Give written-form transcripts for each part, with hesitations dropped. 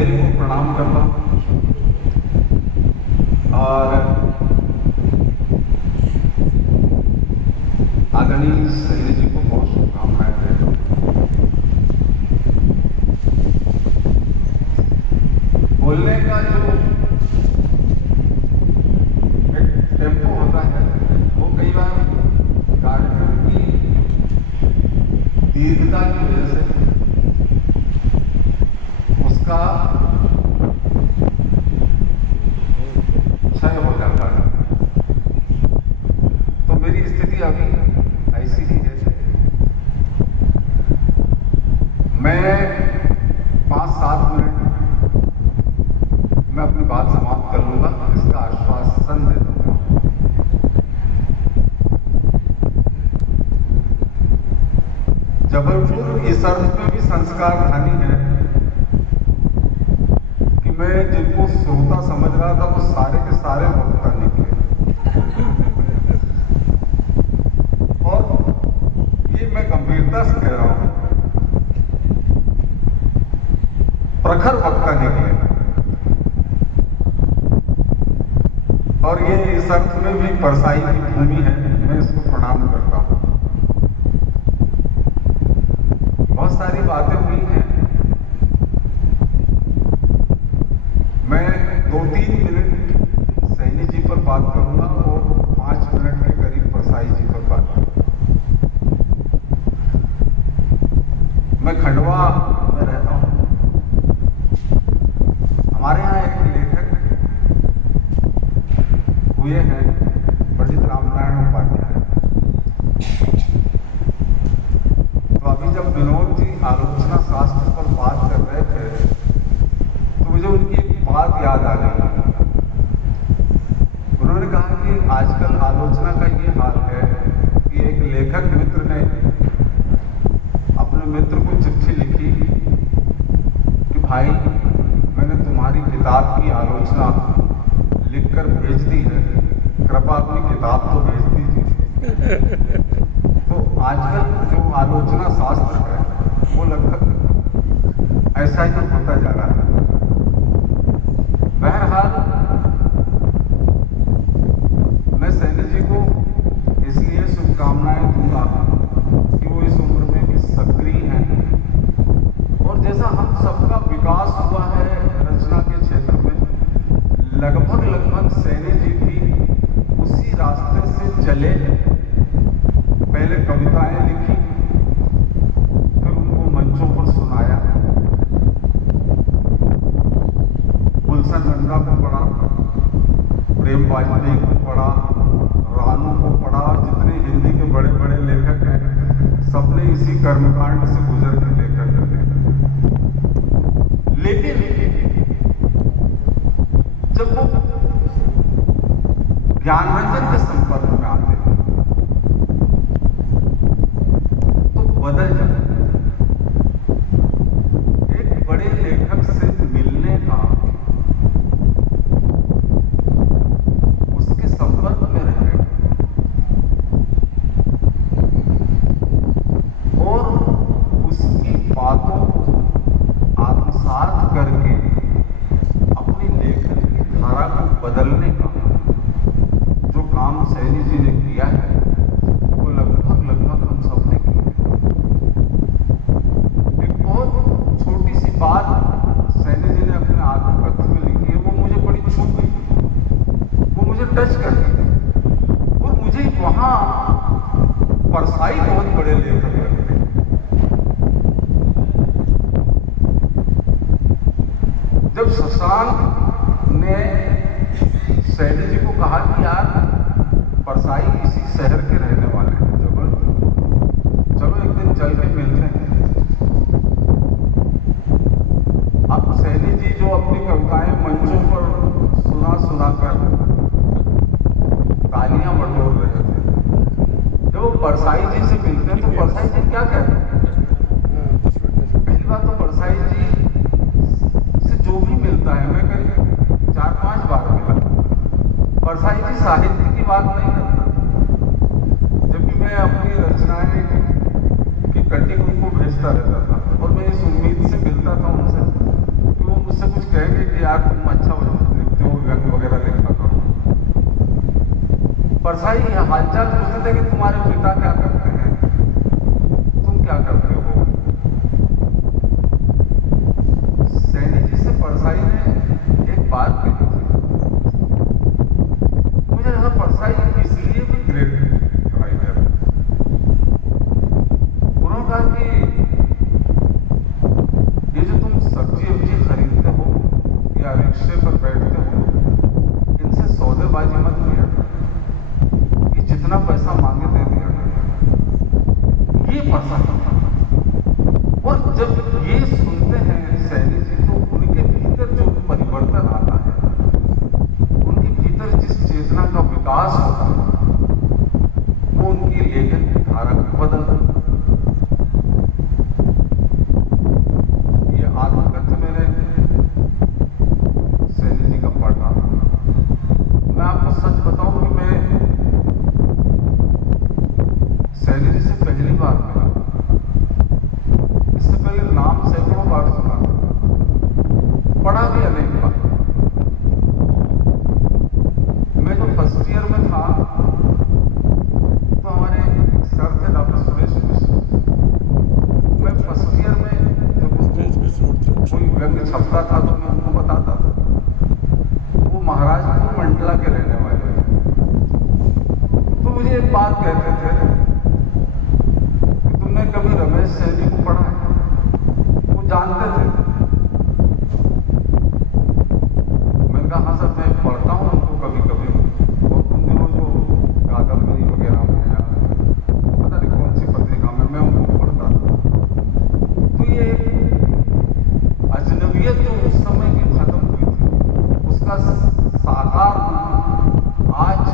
महल को प्रणाम करता हूँ और आदरणीय सैनी जी को बहुत शुभकामनाएं देता हूँ। बोलने का जो एक टेम्पो होता है वो कई बार कार्यक्रम की दीर्घता की वजह से उसका क्षय हो जाता है। तो मेरी स्थिति अभी ऐसी ही है। मैं 5-7 मिनट मैं अपनी बात समाप्त कर लूंगा, इसका आश्वासन दे दूंगा। जबलपुर इस अर्थ में भी संस्कार धानी है कि मैं जिनको श्रोता समझ रहा था वो सारे के सारे वक्ता निकले। और ये मैं गंभीरता से कह रहा हूं, प्रखर वक्ता निकले। और ये इस अर्थ में भी परसाई की भूमि है, मैं इसको प्रणाम करता हूं। बहुत सारी बातें हुई हैं, मैं 2-3 मिनट सैनी जी पर बात करूंगा और 5 मिनट के करीब परसाई जी पर बात करूंगा। मैं खंडवा में रहता हूं। हमारे यहाँ एक लेखक हुए हैं, पंडित रामनारायण उपाध्याय। तो अभी जब विनोद जी आलोचना शास्त्र पर बात कर रहे थे तो मुझे उनकी एक बात याद आ गई। उन्होंने कहा कि आजकल आलोचना का ये हाल है कि एक लेखक मित्र ने अपने मित्र को चिट्ठी लिखी कि भाई मैंने तुम्हारी किताब की आलोचना लिखकर भेज दी है, कृपया अपनी किताब तो भेज दीजिए। तो आजकल जो आलोचना शास्त्र है वो लगभग ऐसा ही होता जा रहा है। बहरहाल मैं सैनी जी को इसलिए शुभकामनाएं दूंगा कि वो इस उम्र में भी सक्रिय हैं और जैसा हम सबका विकास हुआ है रचना के क्षेत्र में, लगभग सैनी जी भी उसी रास्ते से चले। पहले कविताएं लिखी, फिर उनको मंचों पर सुनाया। गुलशन नंदा को पढ़ा, प्रेम वाजपेयी को पढ़ा, रानू को पढ़ा, जितने हिंदी के बड़े बड़े लेखक हैं सबने इसी कर्मकांड से गुजर के लेखक हैं। लेकिन जब वो ज्ञानरंजन के संपर्क में आते हैं तो बदल जाते हैं। एक बड़े लेखक से मिलने का, उसके संपर्क में रहने और उसकी बातों को आत्मसात करके अपनी लेखन की धारा को बदलने का जो काम सैनी जी ने किया है वो लगभग हम सब ने किया। एक बहुत छोटी सी बात सैनी जी ने अपने आत्मकथन में लिखी है, वो मुझे बड़ी छू गई, वो मुझे टच कर गई और मुझे वहां परसाई बहुत बड़े लेखक लगते हैं। जब शशांक ने सैनी जी को कहा कि यार परसाई इसी शहर के रहने वाले हैं, जबलपुर, चलो एक दिन चल के मिलते हैं। अब सैनी जी जो अपनी कविताएं मंचों पर सुना कर तालियां बटोर रहे थे, जब वो परसाई जी से मिलते हैं तो परसाई जी क्या कहते हैं? पहली बात तो परसाई जी से जो भी मिलता है, मैं करीब 4-5 बार मिला, परसाई जी साहित्य की बात नहीं करता। जब भी मैं अपनी रचनाएं की कटिंग उनको परसाई हालचाल पूछते थे कि तुम्हारे पिता क्या करते हैं, तुम क्या करते हो। सैनी जी से परसाई ने एक बात कही थी, मुझे लगा परसाई इसलिए भी ग्रेट राइटर। उन्होंने कहा कि ये जो तुम सब्जी वब्जी खरीदते हो या रिक्शे पर बैठते हो, इनसे सौदेबाजी मत किया, ये जितना पैसा मांगे दे दिया, ये परसाई था। और जब ये सुनते हैं सैनी जी तो उनके भीतर जो परिवर्तन आता है, उनके भीतर जिस चेतना का विकास होता है, वो उनकी लेखन की धारा को बदलता है। ये आत्मकथन मैंने सैनी जी का पढ़ा। मैं आपको सच बताऊं कि मैं सैनी जी से पहली बार मिला, इससे पहले नाम सैकड़ों बार सुना था, पढ़ा भी अनेक बार। मैं जो फर्स्ट ईयर में था तो हमारे एक सर थे डॉक्टर सुरेश मिश्र। मैं फर्स्ट ईयर में जब कोई व्यंग छपता था तो मैं उनको बताता था। वो महाराजपुर मंडला के रहने वाले थे, तो मुझे एक बात कहते थे कि तुमने कभी रमेश सैनी को पढ़ा है? वो जानते थे। मैंने कहा हाँ सर, मैं पढ़ता हूँ उनको कभी कभी, और उन दिनों जो कादम्बरी वगैरह में या पता नहीं कौन सी पत्रिका में मैं उनको पढ़ता था। तो ये अजनबियत जो उस समय की खत्म हुई थी, उसका साकार आज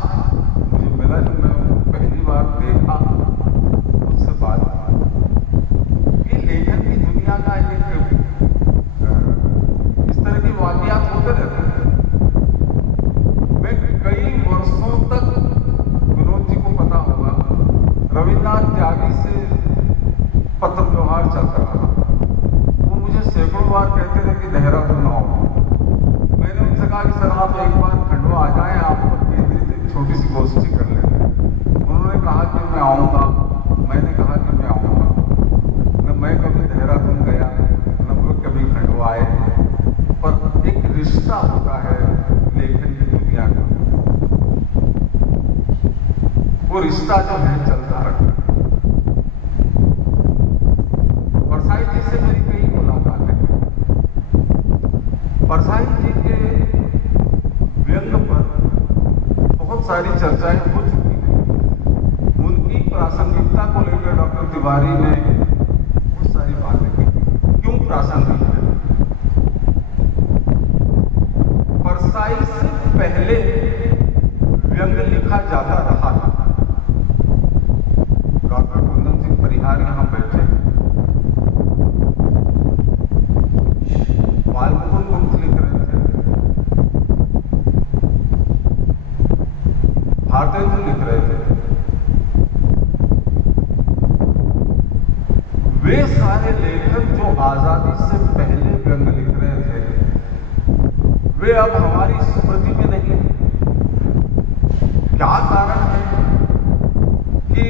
मुझे मिला जब मैं उनको पहली बार देखा, उससे बात की। ये लेखन की दुनिया का एक इस तरह के वाकयात होते रहते हैं। मैं कई वर्षों तक, विनोद जी को पता होगा, रविन्द्रनाथ त्यागी से पत्र व्यवहार चलता रहा। वो मुझे सैकड़ों बार कहते थे कि देहरादून आओ। मैंने उनसे कहा कि सर आप एक बार खंडवा आ जाएं, आप पर केंद्रित एक छोटी सी गोष्ठी कर लेते हैं। उन्होंने कहा कि मैं आऊँगा, मैंने कहा कि मैं आऊँगा। न मैं कभी देहरादून गया, न वो कभी खंडवा आए, पर एक रिश्ता होता है लेखन की दुनिया का, वो रिश्ता जो है चलता रहता है। परसाई जी से मेरी कई मुलाकातें हैं। परसाई जी के व्यंग पर बहुत सारी चर्चाएं हो चुकी हैं। उनकी प्रासंगिकता को लेकर डॉक्टर तिवारी ने बहुत सारी बातें की। क्यों प्रासंगिक है? परसाई से पहले व्यंग लिखा जाता रहा था। डॉक्टर कुंदन सिंह परिहार यहां बैठे हैं, बालमुकुंद गुप्त लिख रहे थे, भारतेंदु लिख रहे थे। वे सारे लेखक जो आजादी से पहले व्यंग लिख रहे थे, वे अब हमारी स्मृति में नहीं है। क्या कारण है कि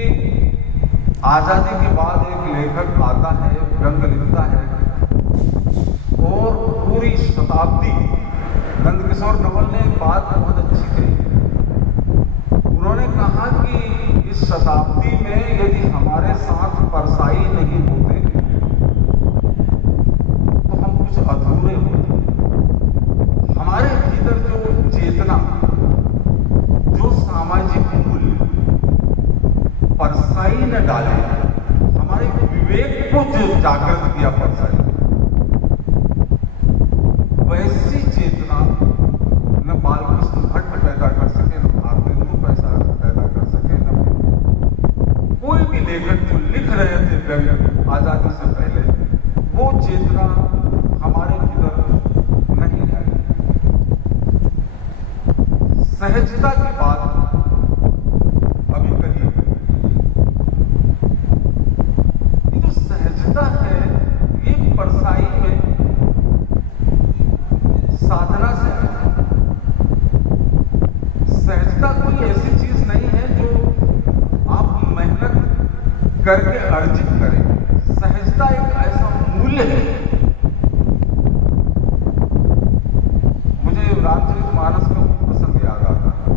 आजादी के बाद एक लेखक आता है, व्यंग लिखता है, और पूरी शताब्दी, नंदकिशोर नवल ने एक बात बहुत अच्छी कही। उन्होंने कहा कि इस शताब्दी में यदि हमारे साथ परसाई नहीं होते तो हम कुछ अधूरे होते। हमारे भीतर जो चेतना, जो सामाजिक मूल्य परसाई ने डाले, हमारे विवेक को जो जागृत किया परसाई, वैसी चेतना न बालकृष्ण भट्ट पैदा कर सके, न भारतेंदु पैदा कर सके, न कोई भी लेखक जो लिख रहे थे व्यंग आजादी से पहले, वो चेतना हमारे भीतर नहीं है। सहजता की बात अभी कही। ये जो सहजता है, ये परसाई में साधना से सहजता कोई ऐसी चीज नहीं है करके अर्जित करें। सहजता एक ऐसा मूल्य है। मुझे रामचरितमानस का प्रसंग याद आता है।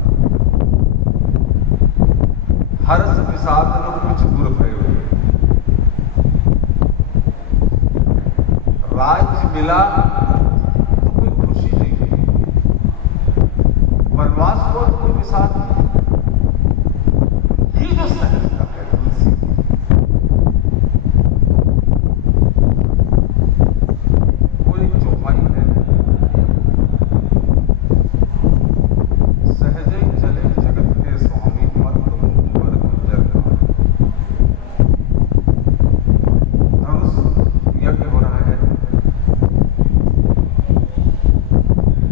हर्ष विषाद न कुछ गुर भयो, राज्य मिला तो कोई खुशी नहीं, वनवास हुआ तो कोई विषाद नहीं। ये जो सहजता है तुलसी, वो एक चौपाई है। सहजे चले जगत के स्वामी, मत मुंबर गुजर का। धनुष यज्ञ हो रहा है,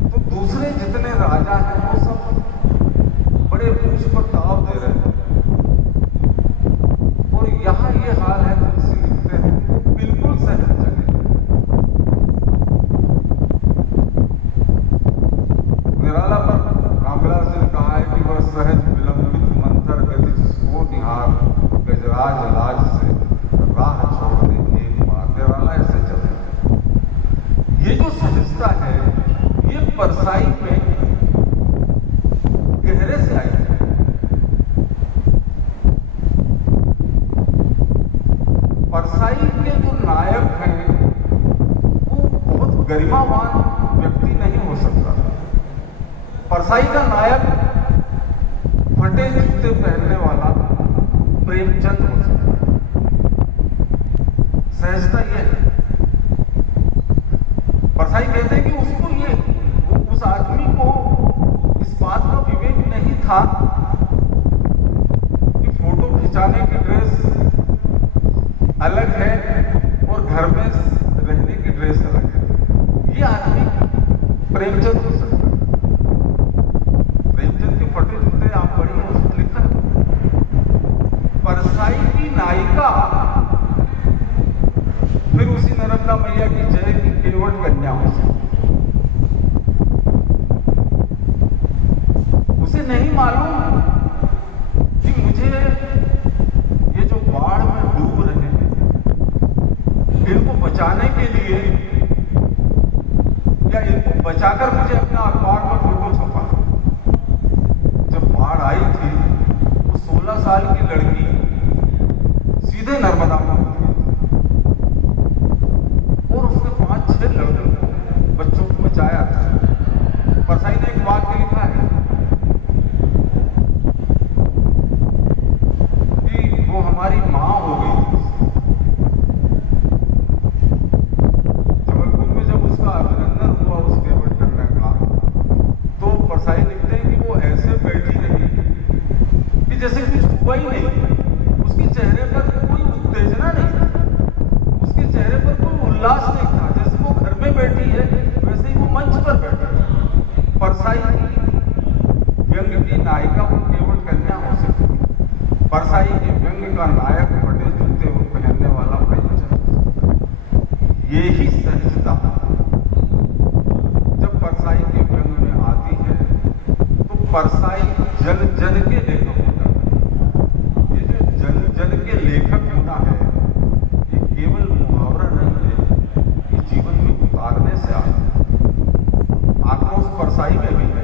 तो दूसरे जितने राजा हैं वो सब बड़े ऊंच पर ताव दे रहे हैं, और यहां ये हाल है। तुलसी लिखते हैं वो बिल्कुल सहज चले। निराला पर रामविलास जी ने कहा है कि वह सहज विलंबित मंथर गति सो निहार, गजराज लाज से राह छोड़ दे एक बार। निराला ऐसे चले। ये जो सहजता है ये परसाई में गहरे से आई है। परसाई के जो नायक हैं वो बहुत गरिमावान व्यक्ति नहीं हो सकता। परसाई का नायक फटे जूते पहनने वाला प्रेमचंद हो सकता है। सहजता यह है। परसाई कहते हैं कि उसको उस आदमी को इस बात का विवेक नहीं था कि फोटो खिंचाने की ड्रेस अलग है और घर में रहने की ड्रेस अलग है। ये आदमी प्रेमचंद हो सकता है। प्रेमचंद के फटे जूते आप पढ़िए, उसमें लिखा है परसाई की नायिका फिर उसी नर्मदा मैया की जय की केवट कन्या हो सकती। उसे नहीं मालूम कि मुझे ये जो बाढ़ में डूब रहे हैं इनको बचाने के लिए, या इनको बचाकर मुझे अपना अखबार में फोटो छपाना। जब बाढ़ आई थी तो 16 साल की लड़की सीधे नर्मदा में उतरी और उसने 5-6 लड़कों को, बच्चों को बचाया था। परसाई ने एक वाक्य लिखा है कि वो हमारी मां हो गई थी। जबलपुर में जब उसका अभिनंदन हुआ उस केवट कन्या का, तो परसाई लिखते हैं कि वो ऐसे बैठी रही कि जैसे कुछ हुआ ही नहीं। उसके चेहरे पर कोई उत्तेजना नहीं थी, उसके चेहरे पर कोई उल्लास नहीं था। जैसे वो घर में बैठी है वैसे ही वो मंच पर बैठी है। परसाई व्यंग की नायिका वो केवट कन्या हो सकती है। परसाई के व्यंग का नायक फटे जूते वो पहनने वाला प्रेमचंद। यही सहजता जब परसाई के व्यंग में आती है तो परसाई जन जन के लेखक होता है। ये जो जन जन के लेखक होना है ये केवल मुहावरा नहीं है, ये जीवन में उतारने से आता है। आक्रोश परसाई में भी है।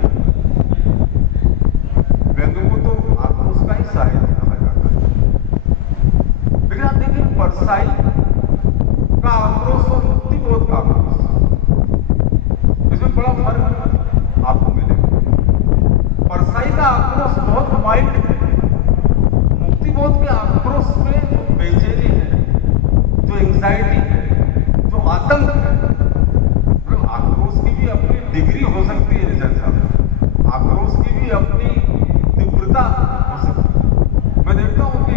व्यंग को तो आक्रोश का ही साहित्य कहा जाता है, लेकिन आप देखिए परसाई का आक्रोश और मुक्तिबोध का आक्रोश, इसमें बड़ा फर्क आपको मिलेगा। परसाई का आक्रोश बहुत माइल्ड है। मुक्तिबोध के आक्रोश में जो बेचैनी है, जो एंग्जाइटी है, जो आतंक है, मतलब आक्रोश की भी अपनी डिग्री हो सकती है। जैसा आक्रोश की भी अपनी तीव्रता हो सकती है। मैं देखता हूं कि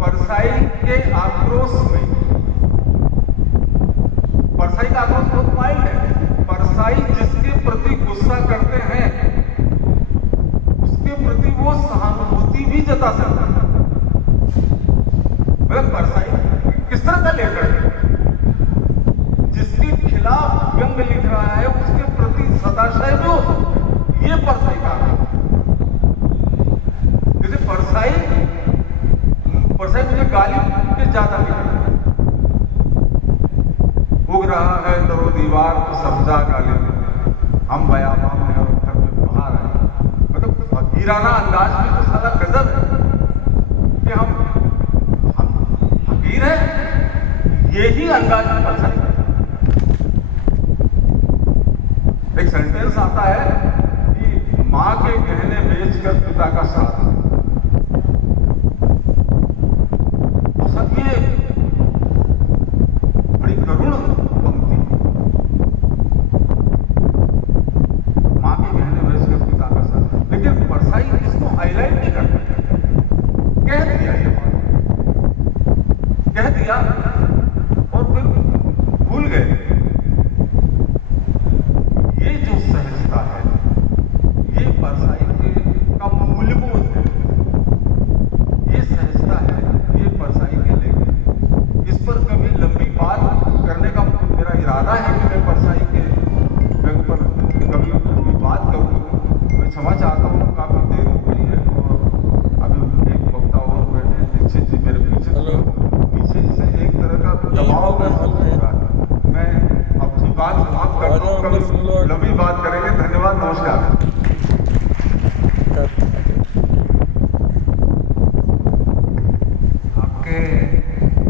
परसाई के आक्रोश में, परसाई का आक्रोश बहुत माइल्ड है। परसाई जिसके प्रति गुस्सा करते हैं उसके प्रति वो सहानुभूति भी जता सकता है। मतलब परसाई किस तरह का लेखक है, जिसके खिलाफ व्यंग लिख रहा है उसके प्रति सदाशय भी हो सकता है। ये परसाई का आक्रोश। जैसे परसाई मुझे गाली सब्जा गालिब हम बयाबाम है और घर में बाहर आए। मतलब फकीराना अंदाज में तो सारा गजब है कि हम फकीर हैं, यही अंदाज में परछाई है। एक सेंटेंस आता है कि मां के गहने बेचकर पिता का साथ। ये बड़ी करुण पंक्ति। मां के गहने बेचकर पिता का साथ, लेकिन परछाई इसको हाईलाइट नहीं करता। कह दिया ये बात, कह दिया और फिर भूल गए। ये जो सहजता है, ये परछाई का मूल्यबोध है। ये सहजता है, ये परछाई के लेकर। इस पर कभी लंबी बात करने का मेरा इरादा है कि मैं परछाई के व्यंग पर कभी लंबी बात करूं। मैं क्षमा चाहता हूं, काफी देर हो गई है और अभी एक वक्ता और बैठे हैं, दीक्षित जी मेरे पीछे से एक तरह का दबाव महसूस हो रहा है। मैं अपनी बात समाप्त करता हूं, कभी लंबी बात करेंगे। धन्यवाद, नमस्कार।